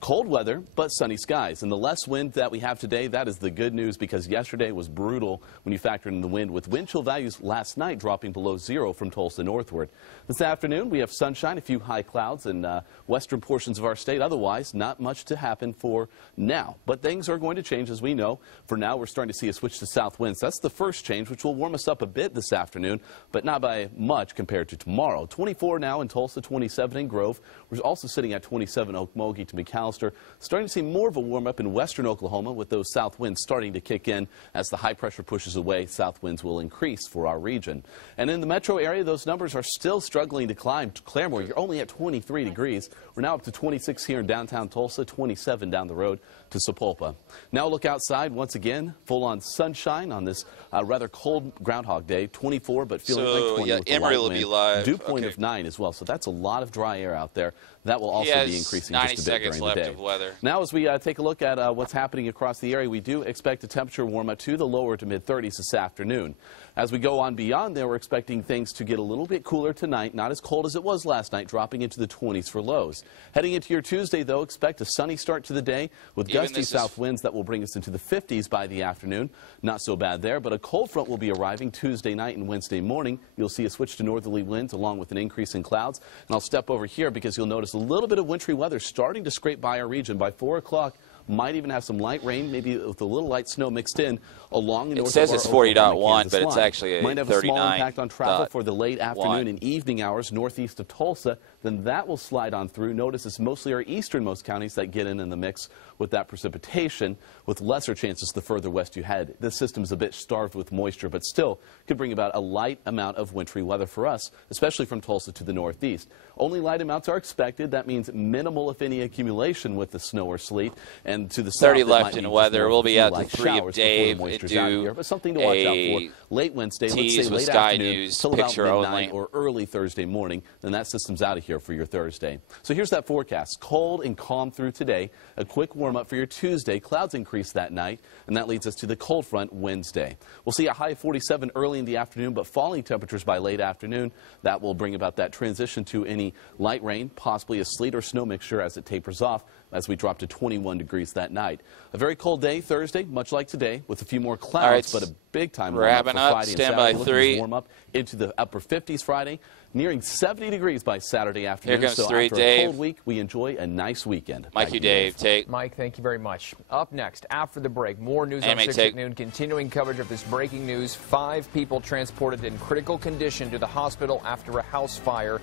cold weather, but sunny skies. And the less wind that we have today, that is the good news, because yesterday was brutal when you factor in the wind, with wind chill values last night dropping below 0 from Tulsa northward. This afternoon, we have sunshine, a few high clouds in western portions of our state. Otherwise, not much to happen for now. But things are going to change, as we know. For now, we're starting to see a switch to south winds. That's the first change, which will warm us up a bit this afternoon, but not by much compared to tomorrow. 24 now in Tulsa, 27 in Grove. We're also sitting at 27 Okmulgee to McAllister. Starting to see more of a warm-up in western Oklahoma, with those south winds starting to kick in. As the high pressure pushes away, south winds will increase for our region. And in the metro area, those numbers are still struggling to climb. Claremore, you're only at 23 degrees. We're now up to 26 here in downtown Tulsa, 27 down the road to Sapulpa. Now look outside once again, full-on sunshine on this rather cold Groundhog Day. 24, but feeling like 20 with Emory will be live. Dew point of 9 as well. So that's a lot of dry air out there. That will also be increasing just a bit during the day. Of weather. Now, as we take a look at what's happening across the area, we do expect a temperature warm up to the lower to mid-30s this afternoon. As we go on beyond there, we're expecting things to get a little bit cooler tonight, not as cold as it was last night, dropping into the 20s for lows. Heading into your Tuesday, though, expect a sunny start to the day with gusty south winds that will bring us into the 50s by the afternoon. Not so bad there, but a cold front will be arriving Tuesday night and Wednesday morning. You'll see a switch to northerly winds along with an increase in clouds. And I'll step over here because you'll notice a little bit of wintry weather starting to scrape by our region. By 4 o'clock, might even have some light rain, maybe with a little light snow mixed in along the north. It says it's 40.1, but it's actually a 39. Might have a small impact on travel for the late afternoon and evening hours northeast of Tulsa. Then that will slide on through. Notice it's mostly our easternmost counties that get in the mix with that precipitation, with lesser chances the further west you head. This system's a bit starved with moisture, but still could bring about a light amount of wintry weather for us, especially from Tulsa to the northeast. Only light amounts are expected. That means minimal, if any, accumulation with the snow or sleet. And to the south, 30 left in weather. We'll be out to 3 of Dave and do but something to watch out for late Wednesday, let's say late Sky afternoon, News till about midnight only. or early Thursday morning. Then that system's out of here for your Thursday. So here's that forecast. Cold and calm through today. A quick warm-up for your Tuesday. Clouds increase that night, and that leads us to the cold front Wednesday. We'll see a high of 47 early in the afternoon, but falling temperatures by late afternoon. That will bring about that transition to any light rain, possibly a sleet or snow mixture as it tapers off, as we drop to 21 degrees that night. A very cold day Thursday, much like today, with a few more clouds, but a big-time warm-up for Friday and Saturday. Looking to warm up into the upper 50s Friday, nearing 70 degrees by Saturday afternoon. Here comes so three, after Dave. a cold week, we enjoy a nice weekend. Mikey, Dave, take. Mike, thank you very much. Up next, after the break, more news on 6 at noon, continuing coverage of this breaking news. 5 people transported in critical condition to the hospital after a house fire.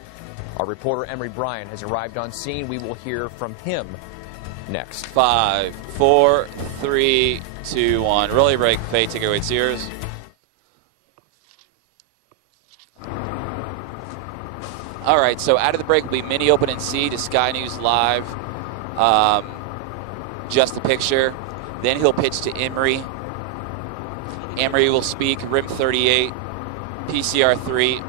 Our reporter, Emery Bryan, has arrived on scene. We will hear from him next. 5, 4, 3, 2, 1. Relay break. Faye, take it away. It's yours. All right, so out of the break will be mini open and C to Sky News Live. Just the picture. Then he'll pitch to Emery. Emery will speak. Rim 38, PCR 3.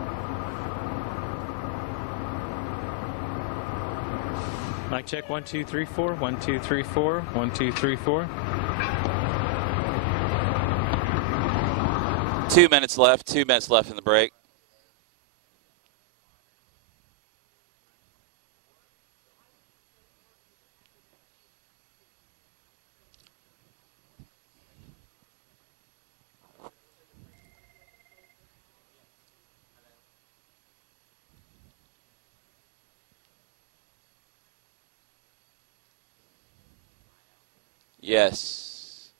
Mic check 1 2 3 4 1 2 3 4 1 2 3 4. 2 minutes left. 2 minutes left in the break. Yes.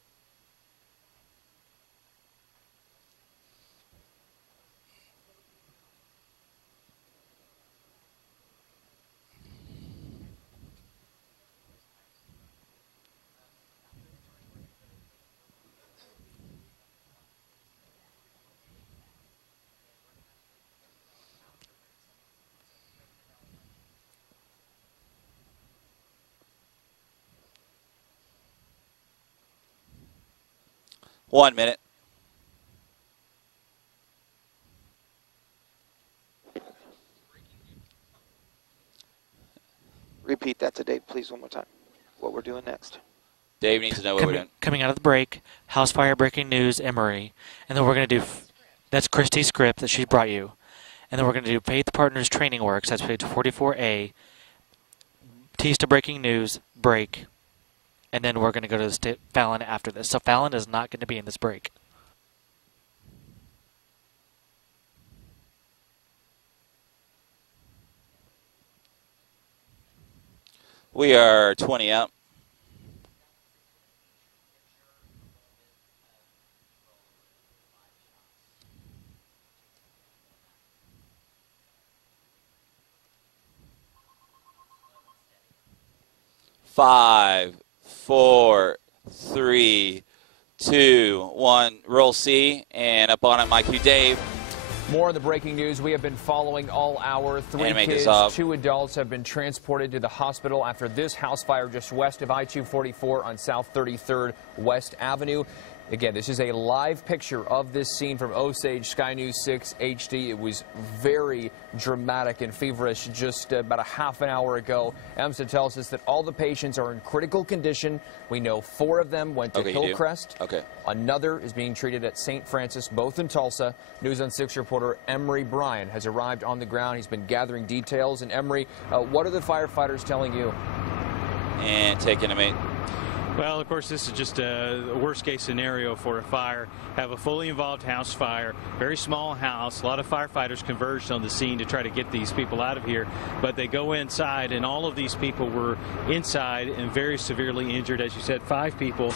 1 minute. Repeat that to Dave, please, one more time. What we're doing next. Dave needs to know what we're doing. Coming out of the break, house fire, breaking news, Emory. And then we're going to do, that's Christy's script that she brought you. And then we're going to do Faith Partners Training Works. That's page 44A. Tease to breaking news, break. And then we're going to go to the Fallon after this. So Fallon is not going to be in this break. We are 20 out. Five, 4, 3, 2, 1. Roll C, and up on it, my cue, Dave. More of the breaking news we have been following all hour. 3 kids, 2 adults have been transported to the hospital after this house fire just west of I-244 on South 33rd West Avenue. Again, this is a live picture of this scene from Osage Sky News 6 HD. It was very dramatic and feverish just about a half an hour ago. EMSA tells us that all the patients are in critical condition. We know 4 of them went to Hillcrest. Another is being treated at St. Francis, both in Tulsa. News on 6 reporter Emery Bryan has arrived on the ground. He's been gathering details. And Emery, what are the firefighters telling you? And taking him in. Well, of course, this is just a worst-case scenario for a fire. Have a fully involved house fire, very small house. A lot of firefighters converged on the scene to try to get these people out of here. But they go inside, and all of these people were inside and very severely injured. As you said, 5 people,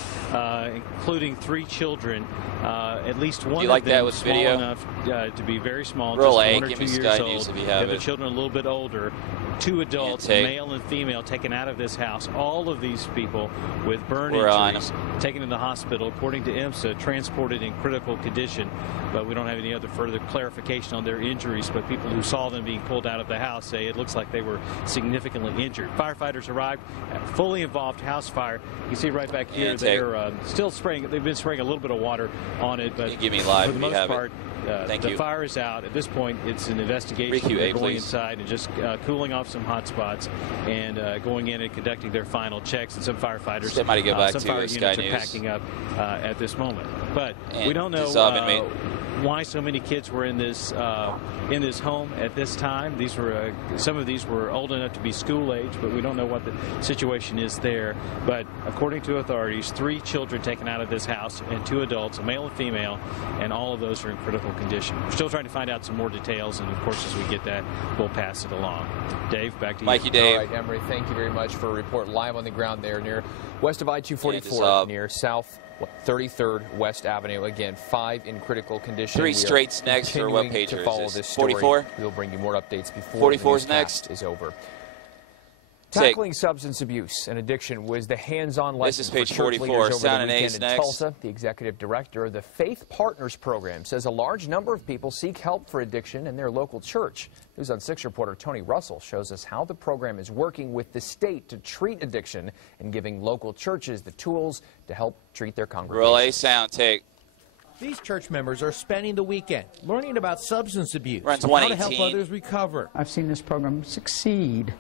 including 3 children. At least one of them was small enough to be very small, Roll just A, 1 or 2 years old. If you have the children a little bit older. 2 adults, male and female, taken out of this house. All of these people with burn injuries taken to the hospital, according to EMSA, transported in critical condition. But we don't have any other further clarification on their injuries. But people who saw them being pulled out of the house say it looks like they were significantly injured. Firefighters arrived at a fully involved house fire. You can see right back here, they're still spraying. They've been spraying a little bit of water on it, but give me live for the most part, the fire is out. At this point, it's an investigation. They're going inside and just cooling off some hot spots and going in and conducting their final checks. And some firefighters, some fire units are packing up at this moment. But we don't know why so many kids were in this home at this time. These were some of these were old enough to be school age, but we don't know what the situation is there. But according to authorities, 3 children taken out of this house and 2 adults, a male and female, and all of those are in critical condition. We're still trying to find out some more details, and of course, as we get that, we'll pass it along. Dave, back to you. Mikey, Dave. All right, Emery, thank you very much for a report live on the ground there near west of I-244 near South 33rd West Avenue. Again, 5 in critical condition. 3 straights next, or what page is this? 44? We'll bring you more updates before 44 is next is over. Tackling substance abuse and addiction was the hands-on lesson. This is page for 44. Sound and A's in next. Tulsa. The executive director of the Faith Partners program says a large number of people seek help for addiction in their local church. News on 6 reporter Tony Russell shows us how the program is working with the state to treat addiction and giving local churches the tools to help treat their congregations. Roll A, sound, take. These church members are spending the weekend learning about substance abuse and how to help others recover. I've seen this program succeed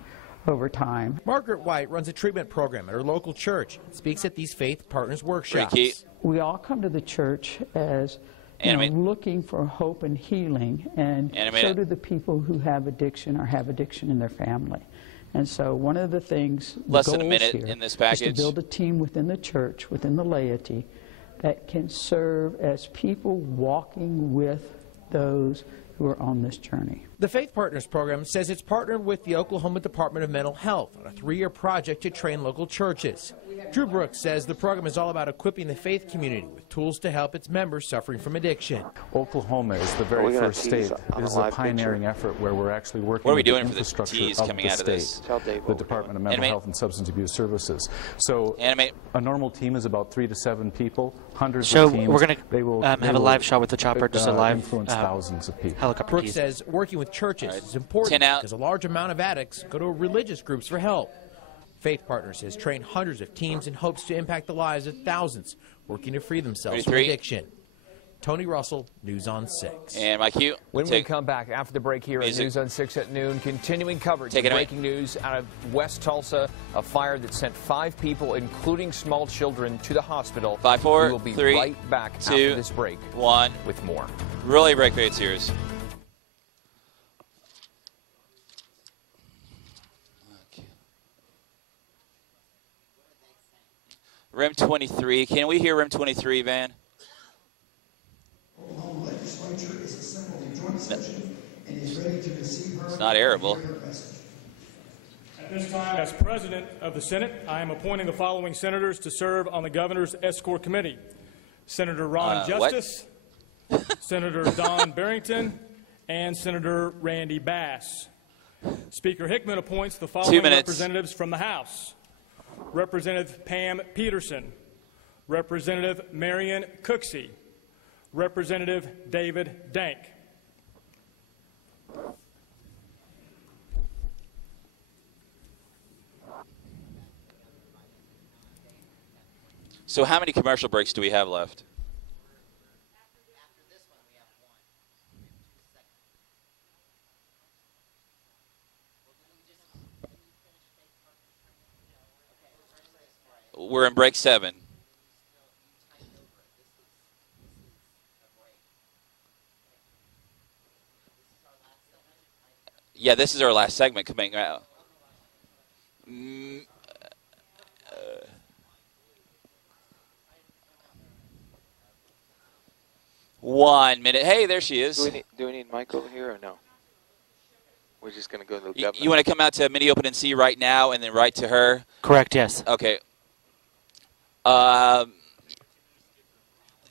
over time. Margaret White runs a treatment program at her local church and speaks at these Faith Partners workshops. We all come to the church as looking for hope and healing, and so do the people who have addiction or have addiction in their family. And so one of the things, less than a minute in this package, is to build a team within the church, within the laity, that can serve as people walking with those who are on this journey. The Faith Partners program says it's partnered with the Oklahoma Department of Mental Health on a 3-year project to train local churches. Drew Brooks says the program is all about equipping the faith community with tools to help its members suffering from addiction. Oklahoma is the very first state. It is a pioneering effort where we're actually working with the infrastructure of the state, the Department of Mental Health and Substance Abuse Services. So a normal team is about 3 to 7 people, hundreds of teams. We're going to have a live shot with the chopper, just a live influence thousands of people. Helicopter. Brooks says working with churches is important because a large amount of addicts go to religious groups for help. Faith Partners has trained hundreds of teens and hopes to impact the lives of thousands working to free themselves from addiction. Tony Russell, News on 6. And my cue. When we come back after the break here at News on 6 at noon, continuing coverage of breaking news out of West Tulsa, a fire that sent 5 people, including small children, to the hospital. 5, 4, we will be 3, right back 2, after this break 1 with more. Really break fade series. Rim 23. Can we hear Rim 23, Van? Legislature is assembled in joint session and is ready to receive her. It's not arable. At this time, as President of the Senate, I am appointing the following senators to serve on the Governor's Escort Committee. Senator Ron Justice, Senator Don Barrington, and Senator Randy Bass. Speaker Hickman appoints the following representatives from the House. Representative Pam Peterson, Representative Marion Cooksey, Representative David Dank. So how many commercial breaks do we have left? We're in break 7. Yeah, this is our last segment coming out. 1 minute. Hey, there she is. Do we need Mike over here or no? We're just going to go to the governor. You want to come out to Mini Open and See right now and then right to her? Correct, yes. Okay.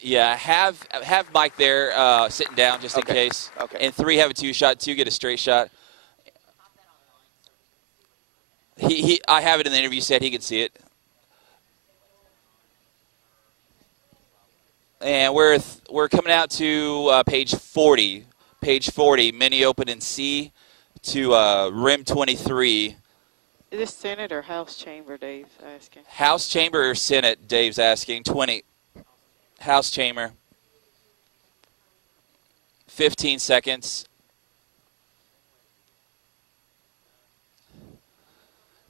Yeah, have Mike there sitting down just in case. Okay. And 3 have a 2-shot, 2 get a straight shot. I have it in the interview set. He can see it. And we're coming out to page 40. Page 40, Mini Open and C to Rim 23. Is this Senate or House Chamber, Dave's asking? House Chamber or Senate, Dave's asking. 20. House Chamber. 15 seconds.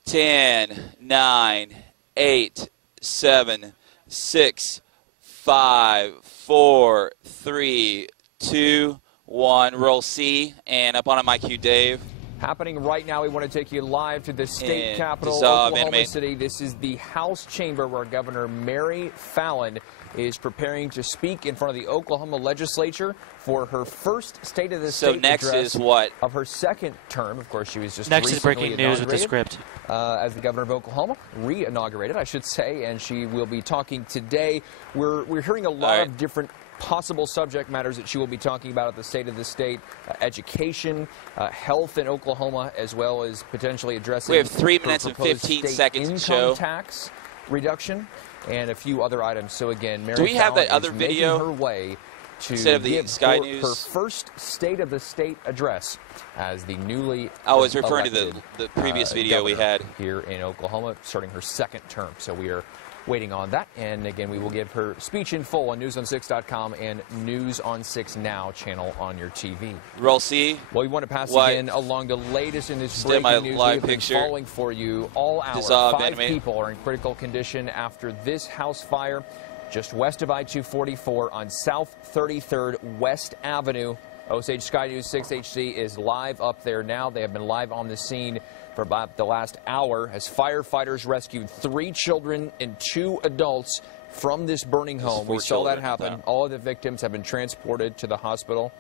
10, 9, 8, 7, 6, 5, 4, 3, 2, 1. Roll C. And up on a mic, Dave. Happening right now, we want to take you live to the state capital, Oklahoma City. This is the House chamber where Governor Mary Fallin is preparing to speak in front of the Oklahoma legislature for her first State of the State address. So next is what? Of her second term. Of course, she was just next is breaking news with the script. As the governor of Oklahoma, re-inaugurated, I should say, and she will be talking today. We're hearing a lot of different possible subject matters that she will be talking about at the State of the State, education, health in Oklahoma, as well as potentially addressing. We have 3 minutes and 15 seconds to show. Tax reduction and a few other items. So again, Mary do we have Fallin that other video? Her way to instead of the give Sky her, News? her first State of the State address as the newly I was referring to the previous video we had here in Oklahoma, starting her second term. So we are waiting on that. And again, we will give her speech in full on newson6.com and News on 6 Now channel on your TV. Roll C. Well, we want to pass again along the latest in this breaking news. Live We've been following for you all hour. Dissolve, 5 people are in critical condition after this house fire just west of I-244 on South 33rd West Avenue. Osage Sky News 6HD is live up there now. They have been live on the scene for about the last hour as firefighters rescued 3 children and 2 adults from this burning home. We saw that happen. All of the victims have been transported to the hospital.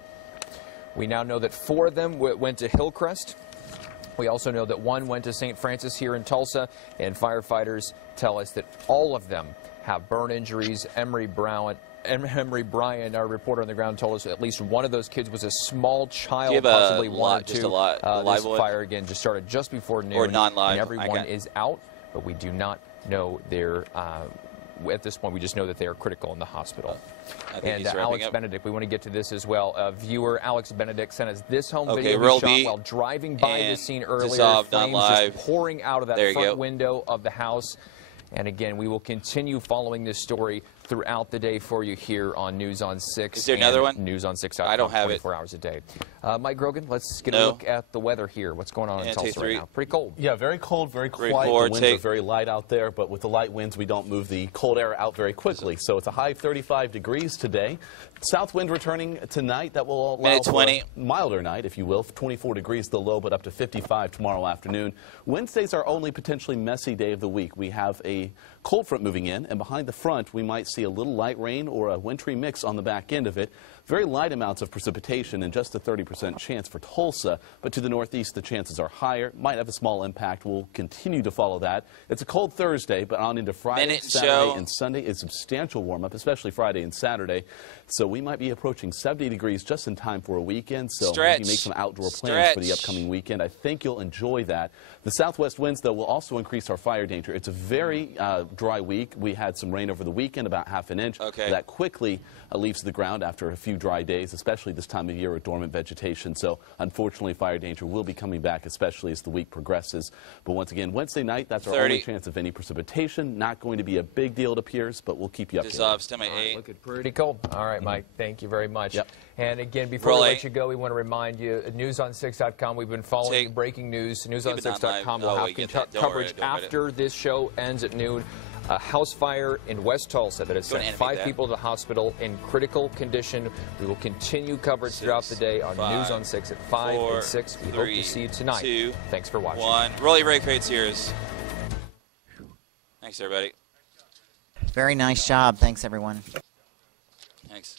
We now know that 4 of them went to Hillcrest. We also know that 1 went to St. Francis here in Tulsa, and firefighters tell us that all of them have burn injuries. Emery Bryan, our reporter on the ground, told us at least one of those kids was a small child, possibly 1 or 2. This fire, again, just started just before noon. Or non-live. And everyone is out, but we do not know their at this point, we just know that they are critical in the hospital. I think And he's Alex up. Benedict, we want to get to this as well. Viewer Alex Benedict sent us this home video roll he shot B while driving by the scene earlier. dissolved, not Flames live. just pouring out of that There you front go. window of the house. And again, we will continue following this story throughout the day for you here on News on 6. Is there another one? News on 6. I don't have it. 24 hours a day. Mike Grogan, let's get a look at the weather here. What's going on in Tulsa right now? Pretty cold. Yeah, very cold, very quiet. forward, The winds are very light out there, but with the light winds, we don't move the cold air out very quickly. So it's a high 35 degrees today. South wind returning tonight. That will allow Minute for 20. a milder night, if you will. 24 degrees the low, but up to 55 tomorrow afternoon. Wednesday's our only potentially messy day of the week. We have a cold front moving in, and behind the front, we might see a little light rain or a wintry mix on the back end of it. Very light amounts of precipitation and just a 30% chance for Tulsa, but to the northeast the chances are higher. Might have a small impact. We'll continue to follow that. It's a cold Thursday, but on into Friday, Saturday, and Sunday is substantial warm-up, especially Friday and Saturday. So we might be approaching 70 degrees just in time for a weekend. So if you make some outdoor plans for the upcoming weekend, I think you'll enjoy that. The southwest winds, though, will also increase our fire danger. It's a very dry week. We had some rain over the weekend, about ½ an inch. That quickly leaves the ground after a few dry days, especially this time of year with dormant vegetation. So unfortunately, fire danger will be coming back, especially as the week progresses. But once again, Wednesday night, that's our only chance of any precipitation. Not going to be a big deal, it appears, but we'll keep you updated. Looking pretty cold. All right, Mike, thank you very much. And again, before we let you go, we want to remind you, newson6.com, we've been following breaking news. Newson6.com will have coverage after this show ends at noon. A house fire in West Tulsa that has sent 5 people to the hospital in critical condition. We will continue coverage throughout the day on News on 6 at 5 and 6. We hope to see you tonight. 2, Thanks for watching. 1. Roll your brake pads here. Thanks, everybody. Very nice job. Thanks, everyone. Thanks.